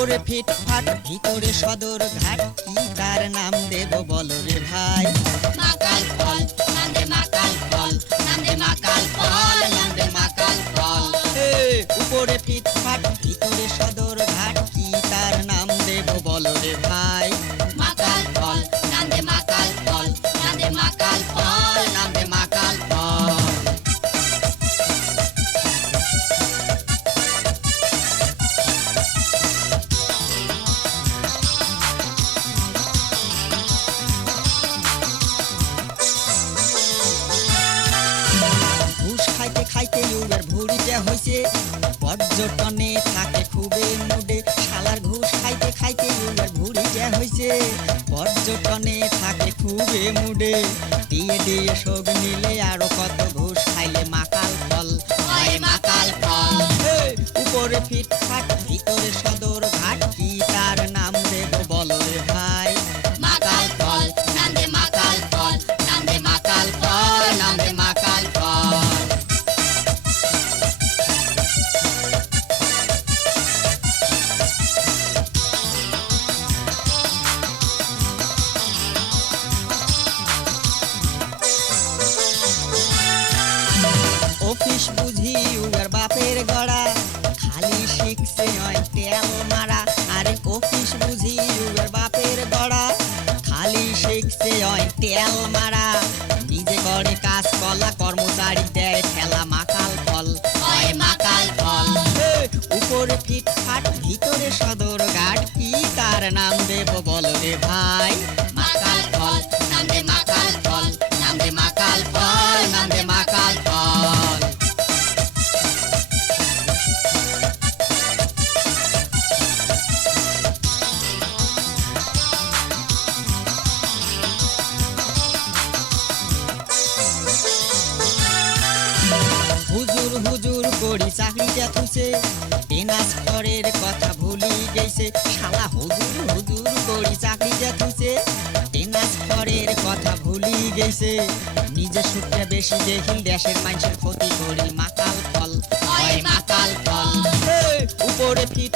উপরে ফিটফাট ভিতরে সদর ঘাট কি তার নাম দেব বলো রে ভাই। মাকাল ফল নান্দে মাকাল ফল নান্দে মাকাল ফল নান্দে মাকাল ফল। উপরে ফিটফাট ভিতরে সদর ঘাট কি তার নাম দেব বলো রে ভাই। মাকাল ফল নান্দে মাকাল ফল নান্দে মাকাল ফল নান্দে মাকাল ফল। ঘুষ খাইতে খাইতে ইউবের ভুড়িটা হইছে পর্যটনে থাকে খুবই মুডে। শালার ঘুষ খাইতে খাইতে ইউবের ভুড়িটা হইছে পর্যটনে থাকে খুবই মুডে। দিয়ে দিয়ে সব মিলে আরো কত ঘুষ খাইলে মাকাল ফল হয় মাকাল ফল। উপরে ফিটফাট ভিতরে সদর ঘাট কি তার নাম দেব বলো রে ভাই। মাকাল ফল নান্দে মাকাল ফল নান্দে মাকাল ফল নান্দে মাকাল ফল। অফিস বুঝি উগার বাপের গড়া খালি শিখছে নয় তেল মারা। আরে অফিস বুঝি উগার বাপের গড়া খালি শিখছে নয় তেল মারা। নিজে করে কাজ কলা কর্মচারী দেয় ঠেলা মাকাল ফল হয় মাকাল ফল। উপরে ফিটফাট ভিতরে সদর ঘাট কি তার নাম দেব বলো রে ভাই। মাকাল ফল নান্দে মাকাল ফল নান্দে মাকাল ফল নান্দে মাকাল ফল। হুজুর হুজুর করি চাকরিটা থুছে ট্রান্সফারের কথা ভুলি গেছে। শালা হুজুর হুজুর করি চাকরিটা থুছে ট্রান্সফারের কথা ভুলি গেছে। নিজের সুখটা বেশি দেখিল দেশের মানুষের ক্ষতি করি মাকাল ফল হয় মাকাল ফল। উপরে ফিট